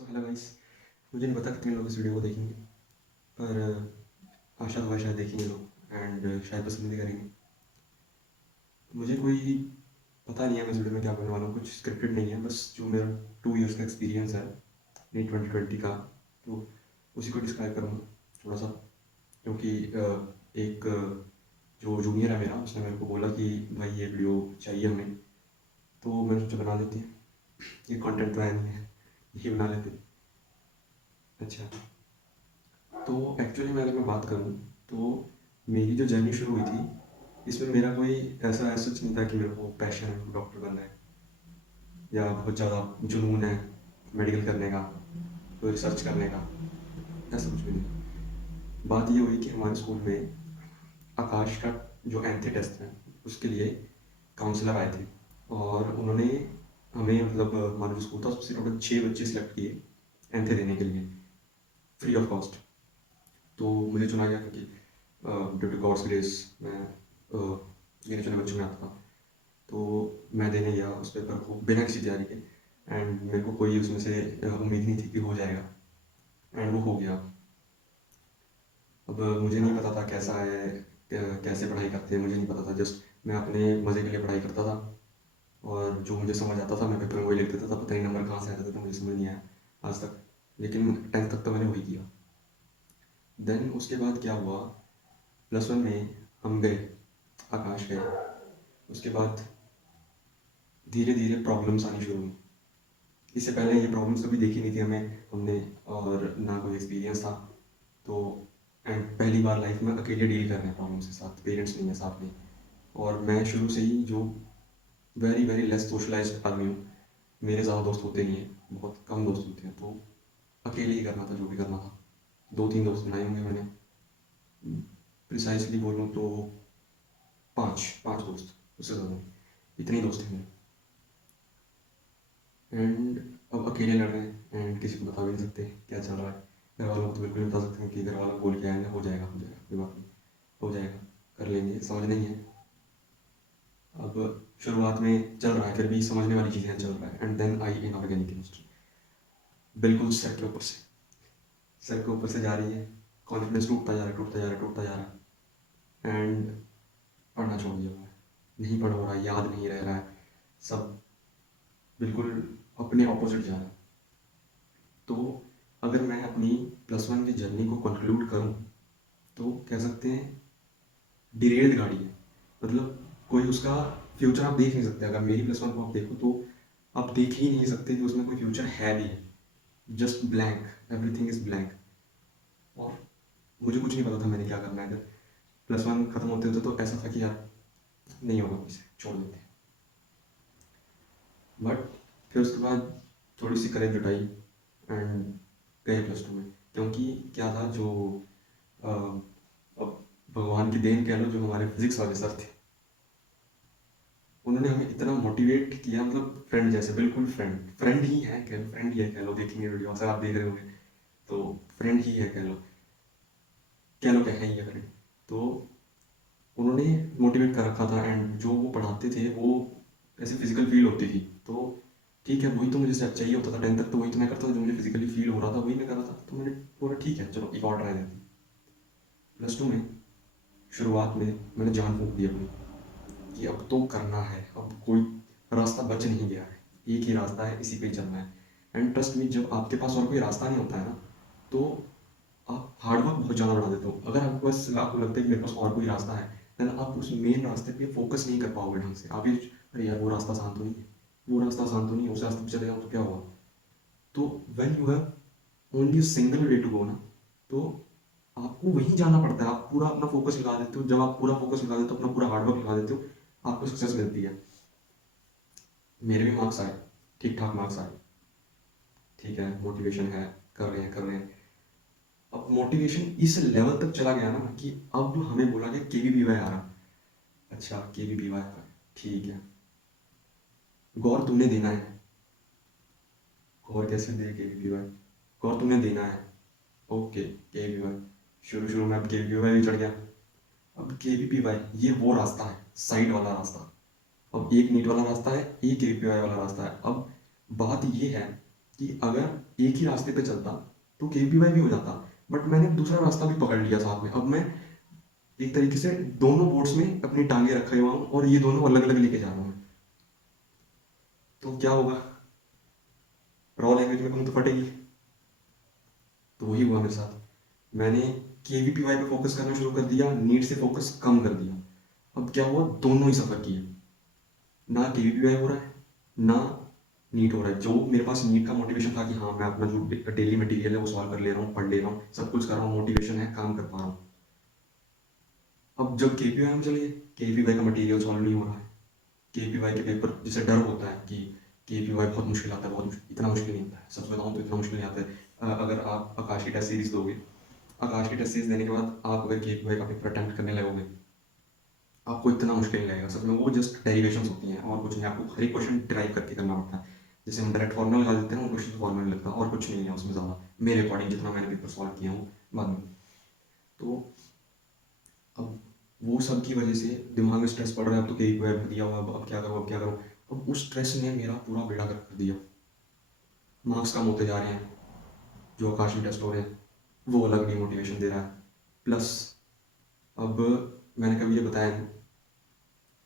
Hello guys. मुझे नहीं पता कितने लोग इस वीडियो को देखेंगे, पर आशा तो है शायद देखेंगे लोग एंड शायद पसंद भी करेंगे। मुझे कोई पता नहीं है मैं इस वीडियो में क्या करने वाला हूँ, कुछ स्क्रिप्टेड नहीं है, बस जो मेरा 2 इयर्स का एक्सपीरियंस है नहीं 2020 का, तो उसी को डिस्क्राइब करूँगा थोड़ा सा। क्योंकि एक जो जूनियर है मेरा, उसने मेरे को बोला कि भाई ये वीडियो चाहिए हमें, तो मैंने सोचा बना लेते हैं। ये कंटेंट तो है नहीं है, ये बना लेते हैं। अच्छा, तो एक्चुअली मैं अगर मैं बात करूँ तो मेरी जो जर्नी शुरू हुई थी, इसमें मेरा कोई ऐसा सच नहीं था कि मेरे को पैशन है डॉक्टर बनना है या बहुत ज़्यादा जुनून है मेडिकल करने का, कोई रिसर्च करने का, ऐसा कुछ भी नहीं। बात ये हुई कि हमारे स्कूल में आकाश का जो एंथी टेस्ट है उसके लिए काउंसलर आए थे, और उन्होंने हमें मतलब हमारा जो स्कूल था उसमें से टोटल 6 बच्चे सेलेक्ट किए एंथे देने के लिए, फ्री ऑफ कॉस्ट। तो मुझे चुना गया क्योंकि ड्यू टू गॉड्स ग्रेस मैं गिने चुने बच्चों में आता था। तो मैं देने गया उस पेपर को बिना किसी तैयारी के, एंड मेरे को कोई उसमें से उम्मीद नहीं थी कि हो जाएगा, एंड वो हो गया। अब मुझे नहीं पता था कैसा है, कैसे पढ़ाई करते हैं, मुझे नहीं पता था। जस्ट मैं अपने मज़े के लिए पढ़ाई करता था, और जो मुझे समझ आता था मैं पेपर में वही लिख देता था। पता नहीं नंबर कहाँ से आ जाते थे, मुझे समझ नहीं आया आज तक, लेकिन 10th तक तो मैंने वही किया। देन उसके बाद क्या हुआ, +1 में हम गए, आकाश गए। उसके बाद धीरे धीरे प्रॉब्लम्स आनी शुरू हुई। इससे पहले ये प्रॉब्लम्स कभी देखी नहीं थी हमने, और ना कोई एक्सपीरियंस था। तो एंड पहली बार लाइफ में अकेले डील कर रहे हैं प्रॉब्लम्स के साथ, पेरेंट्स नहीं है साथ में। और मैं शुरू से ही जो वेरी वेरी लेस सोशलाइज्ड आदमी हूँ, मेरे ज़्यादा दोस्त होते नहीं हैं, बहुत कम दोस्त होते हैं, तो अकेले ही करना था जो भी करना था। 2-3 दोस्त बनाए होंगे मैंने, प्रिसाइजली बोलूँ तो 5 दोस्त, उससे ज़्यादा नहीं, इतने ही दोस्त थे मेरे। एंड अब अकेले लड़ रहे हैं एंड किसी को बता भी नहीं सकते क्या चल रहा है। घर वालों को तो बिल्कुल नहीं बता सकते कि घर वालों को बोल के आएंगे हो जाएगा हो जाएगा, कोई बात नहीं, हो जाएगा, कर लेंगे, समझ नहीं है। अब शुरुआत में चल रहा है, फिर भी समझने वाली चीज़ें चल रहा है। And then I in organic chemistry, बिल्कुल सर के ऊपर से जा रही है, कॉन्फिडेंस टूटता जा रहा है, टूटता जा रहा है, टूटता जा रहा है, एंड पढ़ना छोड़ दिया मैं, नहीं पढ़ हो रहा है, याद नहीं रह रहा है, सब बिल्कुल अपने ऑपोजिट जा रहा है। तो अगर मैं अपनी +1 की जर्नी को कंक्लूड करूं तो कह सकते हैं डिरेल्ड गाड़ी है। मतलब कोई उसका फ्यूचर आप देख नहीं सकते। अगर मेरी +1 को आप देखो तो आप देख ही नहीं सकते कि उसमें कोई फ्यूचर है भी है। Just blank, everything is blank. और मुझे कुछ नहीं पता था मैंने क्या करना है। अगर +1 खत्म होते होते तो ऐसा था कि यार नहीं होगा, इसे छोड़ देते हैं। बट फिर उसके बाद थोड़ी सी करेज जुटाई एंड गए +2 में। क्योंकि क्या था, जो अब भगवान की देन कह लो, जो हमारे फिजिक्स वाले सर थे, उन्होंने हमें इतना मोटिवेट किया, मतलब फ्रेंड जैसे, बिल्कुल फ्रेंड ही है, फ्रेंड ही है कह लो। देखेंगे वीडियो अक्सर आप देख रहे होंगे, तो फ्रेंड ही है कह लो क्या है ही है फ्रेंड। तो उन्होंने मोटिवेट कर रखा था, एंड जो वो पढ़ाते थे वो ऐसे फिजिकल फील होती थी। तो ठीक है, वही तो मुझे चाहिए होता था। 10th तक तो वही तो मैं करता था, जो मुझे फिजिकली फील हो रहा था वही मैं कर रहा था। तो मैंने बोला ठीक है चलो एक और ट्राई देते हैं। +2 में शुरुआत में मैंने जान फूंक दी अपनी कि अब तो करना है, अब कोई रास्ता बच नहीं गया है, एक ही रास्ता है, इसी पे ही चलना है। एंड ट्रस्ट मी, जब आपके पास और कोई रास्ता नहीं होता है ना, तो आप हार्डवर्क बहुत ज़्यादा बढ़ा देते हो। अगर आपको बस आपको लगता है कि मेरे पास और कोई रास्ता है, देन आप उस मेन रास्ते पे फोकस नहीं कर पाओगे ढंग से। आप ये अरे यार वो रास्ता आसान तो नहीं है, वो रास्ता आसान तो नहीं है, उस रास्ते पे चले जाओ तो क्या हुआ। तो when you have only single way to go ना, तो आपको वहीं जाना पड़ता है। आप पूरा अपना फोकस लगा देते हो। जब आप पूरा फोकस लगा देते हो, अपना पूरा हार्डवर्क लगा देते हो, आपको सक्सेस मिलती है। मेरे भी मार्क्स आए, ठीक ठाक मार्क्स आए, ठीक है, मोटिवेशन है, कर रहे हैं। अब मोटिवेशन इस लेवल तक चला गया ना कि अब हमें बोला गया KVPY आ रहा। अच्छा KVPY आ रहा है, ठीक है, गौर तुमने देना है। गौर कैसे दे KVPY, गौर तुमने देना है, ओके KVPY। शुरू शुरू में अब KVPY भी चढ़ गया। अब KVPY ये वो रास्ता है, साइड वाला रास्ता। अब एक नीट वाला रास्ता है, एक KVPY वाला रास्ता है। अब बात ये है कि अगर एक ही रास्ते पे चलता तो केपीवाई भी हो जाता, बट मैंने दूसरा रास्ता भी पकड़ लिया साथ में। अब मैं एक तरीके से दोनों बोट्स में अपनी टांगे रखे हुआ हूँ और ये दोनों अलग अलग लेके जा रहा हूँ। तो क्या होगा, रॉ लैंग्वेज में कहूँ तो फटेगी। तो वही हुआ मेरे साथ। मैंने केवीपीवाई पे फोकस करना शुरू कर दिया, नीट से फोकस कम कर दिया। अब क्या हुआ, दोनों ही सफ़र किए, ना केवीपीवाई हो रहा है ना नीट हो रहा है। जो मेरे पास नीट का मोटिवेशन था कि हाँ मैं अपना जो डेली मटेरियल है वो सॉल्व कर ले रहा हूँ, पढ़ ले रहा हूँ, सब कुछ कर रहा हूँ, मोटिवेशन है, काम कर पा रहा हूँ। अब जब केपीवाई में चलिए, केपीवाई का मटेरियल सॉल्व नहीं हो रहा है। केपीवाई के पेपर जैसे डर होता है कि केपीवाई बहुत मुश्किल आता है, बहुत मुश्किल, इतना मुश्किल नहीं आता है, सच बताऊँ तो इतना मुश्किल नहीं आता है। अगर आप आकाश की टेस्ट सीरीज दोगे, आकाश की टेस्ट सीरीज देने के बाद आप अगर केपीवाई का पेपर अटेम्प्ट करने लगोगे, आपको इतना मुश्किल नहीं लगेगा सच में। वो जस्ट डेरिवेशंस होती हैं और कुछ नहीं, आपको हर एक क्वेश्चन ड्राइव करके करना पड़ता है। जैसे हम डायरेक्ट फॉर्मूला लगा देते हैं, वो क्वेश्चन फॉर्मूला नहीं लगता, और कुछ नहीं है उसमें ज़्यादा, मेरे अकॉर्डिंग जितना मैंने पेपर सॉल्व किया हूँ बाद में। तो अब वो सब की वजह से दिमाग में स्ट्रेस पड़ रहा है। अब तो केपीवाई भर दिया हुआ, अब क्या करूँ, अब क्या करूँ। अब उस स्ट्रेस ने मेरा पूरा बेड़ा गर्क कर दिया। मार्क्स कम होते जा रहे हैं, जो आकाश में टेस्ट हो रहे हैं वो अलग डिमोटिवेशन दे रहा है। प्लस अब मैंने कभी ये बताया नहीं,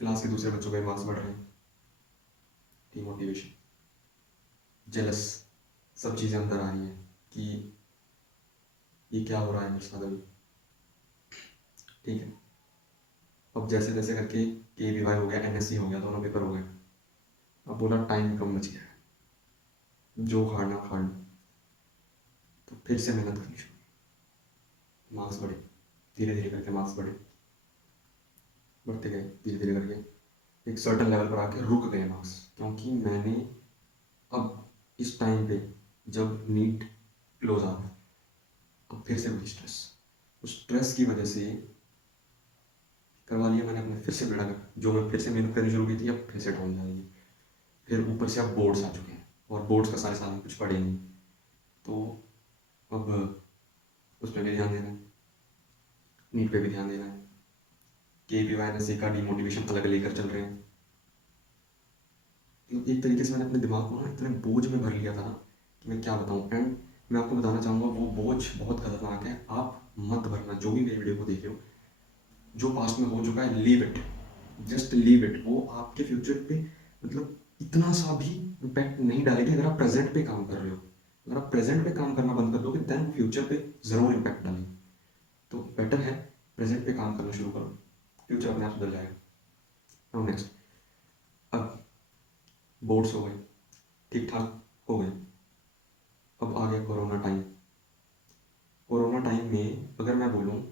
क्लास के दूसरे बच्चों के मार्क्स बढ़ रहे हैं, डिमोटिवेशन, जेलस, सब चीज़ें अंदर आ रही हैं कि ये क्या हो रहा है मेरे साथ अभी। ठीक है, अब जैसे तैसे करके के वी वाई हो गया, एनएससी हो गया, दोनों पेपर हो गए। अब बोला टाइम कम बच गया है, जो खाना खा लो। तो फिर से मेहनत करनी शुरू, मार्क्स बढ़े, धीरे धीरे करके मार्क्स बढ़े, बढ़ते गए धीरे धीरे करके, एक सर्टन लेवल पर आके रुक गए मार्क्स। क्योंकि मैंने अब इस टाइम पे जब नीट क्लोज आ रहा, अब फिर से वही स्ट्रेस, उस स्ट्रेस की वजह से करवा लिया मैंने अपने फिर से बेड़ा गर्क। जो मैं फिर से मेहनत करनी शुरू की थी, अब फिर से डाउन जाएगी। फिर ऊपर से अब बोर्ड्स आ चुके हैं और बोर्ड्स का सारे साल में कुछ पढ़े नहीं, तो अब उस पर भी ध्यान देना है, नीट पे भी ध्यान देना है, के पी वाई एन का डिमोटिवेशन अलग लेकर चल रहे हैं। तो एक तरीके से मैंने अपने दिमाग को ना इतने बोझ में भर लिया था ना कि मैं क्या बताऊँ। एंड मैं आपको बताना चाहूँगा वो बोझ बहुत खतरनाक है। आप मत भरना, जो भी मेरी वीडियो को देख रहे हो, जो पास्ट में हो चुका है leave it, just leave it. वो आपके फ्यूचर पे मतलब इतना सा भी इम्पैक्ट नहीं डालेगी अगर आप प्रेजेंट पे काम कर रहे हो। अगर आप प्रेजेंट पे काम करना बंद कर दोगे देन फ्यूचर पे ज़रूर इम्पैक्ट डालेगी। तो बेटर है प्रेजेंट पे काम करना शुरू करो, फ्यूचर अपने आप सुधर जाएगा। नाउ नेक्स्ट, अब बोर्ड्स हो गए, ठीक ठाक हो गए। अब आ गया कोरोना टाइम। कोरोना टाइम में अगर मैं बोलूँ,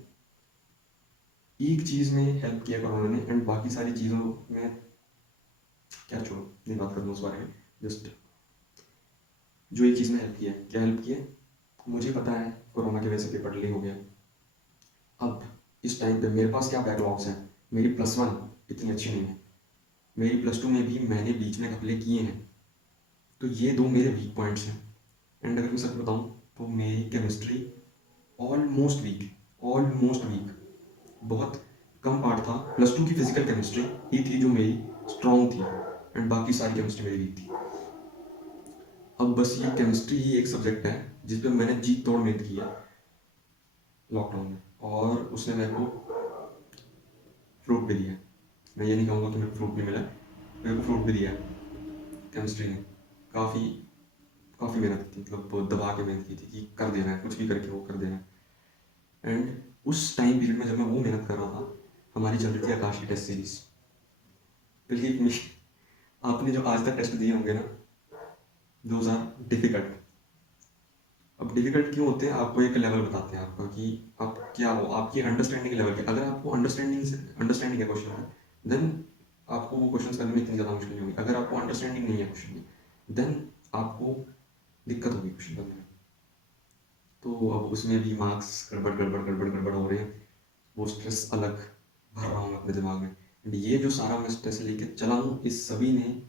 एक चीज़ में हेल्प किया कोरोना ने, एंड बाकी सारी चीज़ों में क्या छोड़ो, नहीं बात करूँगा उस बारे में। जस्ट जो एक चीज़ में हेल्प किया, क्या हेल्प किया, मुझे पता है कोरोना की वजह से पेपर डिले हो गया। अब इस टाइम पे मेरे पास क्या बैकलॉग्स हैं, मेरी +1 इतनी अच्छी नहीं है, मेरी +2 में भी मैंने बीच में घपले किए हैं। तो ये दो मेरे वीक पॉइंट्स हैं। एंड अगर मैं सच बताऊँ तो मेरी केमिस्ट्री ऑलमोस्ट वीक, बहुत कम पार्ट था। +2 की फिजिकल केमिस्ट्री ही थी जो मेरी स्ट्रॉन्ग थी, एंड बाकी सारी केमिस्ट्री मेरी वीक थी। अब बस ये केमिस्ट्री ही एक सब्जेक्ट है जिस पे मैंने जी तोड़ मेहनत की है लॉकडाउन में, और उसने मेरे को फ्रूट भी दिया है। मैं ये नहीं कहूँगा कि मेरे को फ्रूट नहीं मिला, मेरे को फ्रूट भी दिया है केमिस्ट्री ने। काफ़ी काफ़ी मेहनत की थी, मतलब दबा के मेहनत की थी कि कर देना है, कुछ भी करके वो कर देना है। एंड उस टाइम पीरियड में जब मैं वो मेहनत कर रहा था, हमारी चल रही थी आकाश की टेस्ट सीरीज। बिलीव मी, आपने जो आज तक टेस्ट दिए होंगे ना, दोज आर डिफिकल्ट। अब डिफिकल्ट क्यों होते हैं, आपको एक लेवल बताते हैं आपका कि आप क्या हो, आपकी अंडरस्टैंडिंग लेवल के। अगर आपको अंडरस्टैंडिंग है क्वेश्चन का, देन आपको वो क्वेश्चन करने में इतनी ज़्यादा मुश्किल नहीं होगी। अगर आपको अंडरस्टैंडिंग नहीं है क्वेश्चन की, देन आपको दिक्कत होगी क्वेश्चन करने में। तो अब उसमें भी मार्क्स गड़बड़ गड़बड़ गड़बड़ गड़बड़ हो रहे हैं, वो स्ट्रेस अलग भर रहा हूँ अपने दिमाग में। एंड ये जो सारा मैं स्ट्रेस लेके चला हूँ, इस सभी ने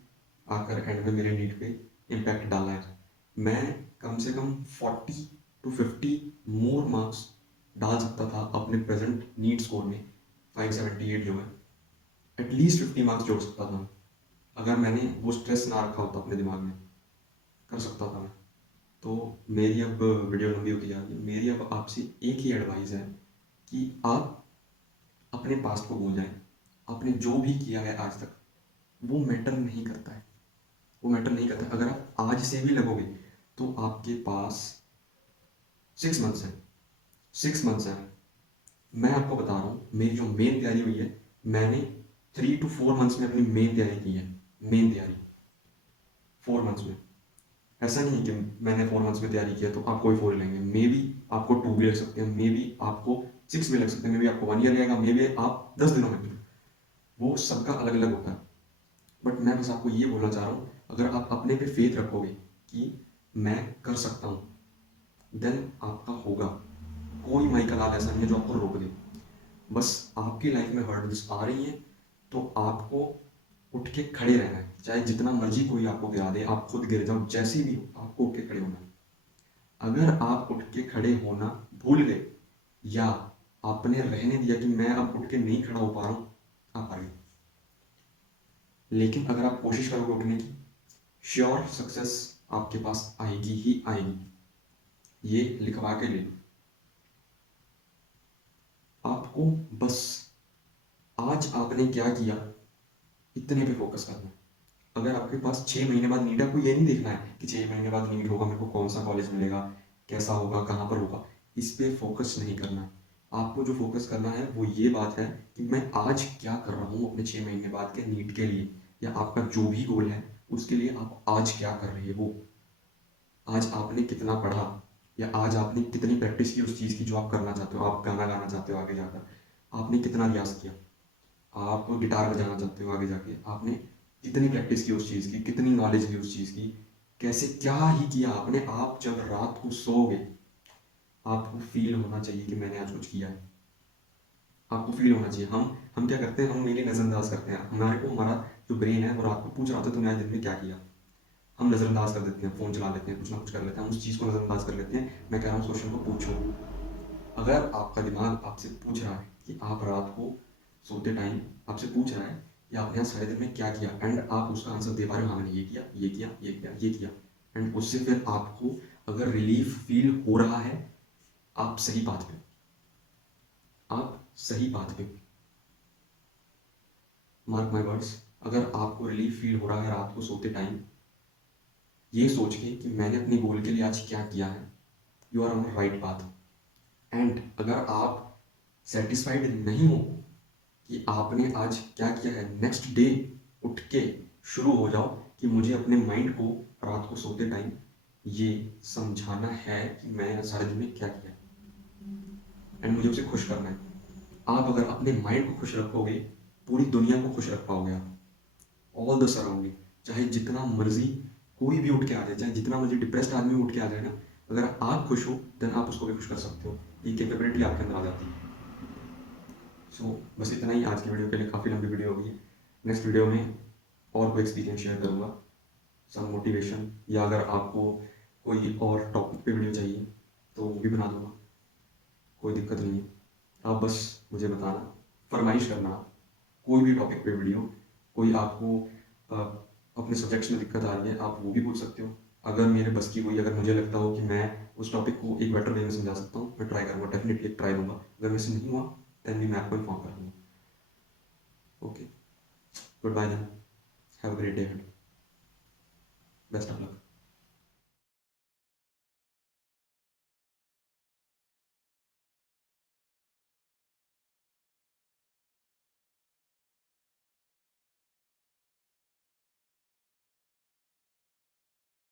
आकर एंड में मेरे नीट पे इम्पैक्ट डाला है। मैं कम से कम 40 to 50 मोर मार्क्स डाल सकता था अपने प्रेजेंट नीट स्कोर में, 578 जो है, एटलीस्ट 50 मार्क्स जोड़ सकता था अगर मैंने वो स्ट्रेस ना रखा होता अपने दिमाग में। कर सकता था मैं। तो मेरी अब वीडियो लंबी होती जा रही है, मेरी अब आपसे एक ही एडवाइस है कि आप अपने पास्ट को भूल जाएं। आपने जो भी किया है आज तक वो मैटर नहीं करता है, वो मैटर नहीं करता है। अगर आप आज से भी लगोगे तो आपके पास 6 मंथ्स है, 6 मंथ्स है। मैं आपको बता रहा हूँ, मेरी जो मेन तैयारी हुई है, मैंने 3 to 4 मंथ्स में अपनी मेन तैयारी की है। मेन तैयारी 4 मंथ्स में। ऐसा नहीं है कि मैंने 4 मंथ्स में तैयारी किया तो आप कोई 4 लेंगे, मे बी आपको 2 भी लग सकते हैं, मे बी आपको 6 भी लग सकते हैं, मे बी आपको 1 ईयर लगेगा, मे बी आप 10 दिनों में। वो सबका अलग अलग होता है। बट मैं बस आपको ये बोलना चाह रहा हूँ, अगर आप अपने पे फेथ रखोगे कि मैं कर सकता हूँ, देन आपका होगा। कोई माइकल आल ऐसा नहीं है जो आपको रोक दे। बस आपकी लाइफ में हर्डल्स आ रही हैं तो आपको उठ के खड़े रहना है, चाहे जितना मर्जी कोई आपको गिरा दे, आप खुद गिर जाओ, जैसी भी हो, आपको उठ के खड़े होना है। अगर आप उठ के खड़े होना भूल गए या आपने रहने दिया कि मैं अब उठ के नहीं खड़ा हो पा रहा हूँ, आप हार गए। लेकिन अगर आप कोशिश करोगे उठने की, श्योर सक्सेस आपके पास आएगी ही आएगी। ये लिखवा के ले लो। आपको बस आज आपने क्या किया इतने पे फोकस करना है। अगर आपके पास 6 महीने बाद नीट है, आपको ये नहीं देखना है कि 6 महीने बाद नीट होगा, मेरे को कौन सा कॉलेज मिलेगा, कैसा होगा, कहाँ पर होगा, इस पे फोकस नहीं करना है। आपको जो फोकस करना है वो ये बात है कि मैं आज क्या कर रहा हूँ अपने 6 महीने बाद के नीट के लिए, या आपका जो भी गोल है उसके लिए आप आज क्या कर रहे हो। आज आपने कितना पढ़ा, या आज आपने कितनी प्रैक्टिस की उस चीज़ की जो आप करना चाहते हो। आप गाना गाना चाहते हो आगे जाकर, आपने कितना रियाज किया। आप गिटार बजाना चाहते हो आगे जाके, आपने कितनी प्रैक्टिस की उस चीज़ की, कितनी नॉलेज ली उस चीज़ की, कैसे क्या ही किया आपने। आप जब रात को सोओगे आपको फील होना चाहिए कि मैंने आज कुछ किया है। आपको फील होना चाहिए। हम क्या करते हैं, हम मेनली नज़रअंदाज करते हैं। हमारे को हमारा जो ब्रेन है वो रात को पूछ रहा होता है तुमने आज दिन में क्या किया, हम नज़रअंदाज कर देते हैं, फ़ोन चला लेते हैं, कुछ ना कुछ कर लेते हैं, हम उस चीज़ को नज़रअंदाज कर लेते हैं। मैं कह रहा हूँ उस क्वेश्चन को पूछो। अगर आपका दिमाग आपसे पूछ रहा है कि आप रात को सोते टाइम आपसे पूछ रहा है कि आपने आज सारे दिन में क्या किया, एंड आप उसका आंसर दे पा रहे हो, हाँ मैंने ये किया, ये किया, ये किया, ये किया, एंड उससे फिर आपको अगर रिलीफ फील हो रहा है, आप सही बात पे, आप सही बात पे। मार्क माई वर्ड्स, अगर आपको रिलीफ फील हो रहा है रात को सोते टाइम ये सोच के कि मैंने अपने गोल के लिए आज क्या किया है, you are on right path. And अगर आप सेटिस्फाइड नहीं हो कि आपने आज क्या किया है, नेक्स्ट डे उठ के शुरू हो जाओ कि मुझे अपने माइंड को रात को सोते टाइम ये समझाना है कि मैं सारे दिन में क्या किया एंड मुझे उसे खुश करना है। आप अगर अपने माइंड को खुश रखोगे पूरी दुनिया को खुश रख पाओगे आप, ऑल द सराउंडिंग। चाहे जितना मर्जी कोई भी उठ के आ जाए, चाहे जितना मर्जी डिप्रेस्ड आदमी उठ के आ जाए ना, अगर आप खुश हो देन आप उसको भी खुश कर सकते हो। ये कैपेबिलिटी आपके अंदर आ जाती है। बस इतना ही आज की वीडियो के लिए, काफ़ी लंबी वीडियो होगी। नेक्स्ट वीडियो में और कोई एक्सपीरियंस शेयर करूँगा, सम मोटिवेशन, या अगर आपको कोई और टॉपिक पे वीडियो चाहिए तो वो भी बना दूँगा, कोई दिक्कत नहीं है। आप बस मुझे बताना, फरमाइश करना आप, कोई भी टॉपिक पे वीडियो। कोई आपको अपने सब्जेक्ट्स में दिक्कत आ रही है आप वो भी पूछ सकते हो। अगर मेरे बस की हुई, अगर मुझे लगता हो कि मैं उस टॉपिक को एक बेटर वे में समझा सकता हूँ, मैं ट्राई करूँगा, डेफिनेटली ट्राई दूंगा। अगर मेरे से नहीं हुआ देन भी मैं आपको इन्फॉर्म कर दूँगा। Okay, good bye then, have a great day, best of luck.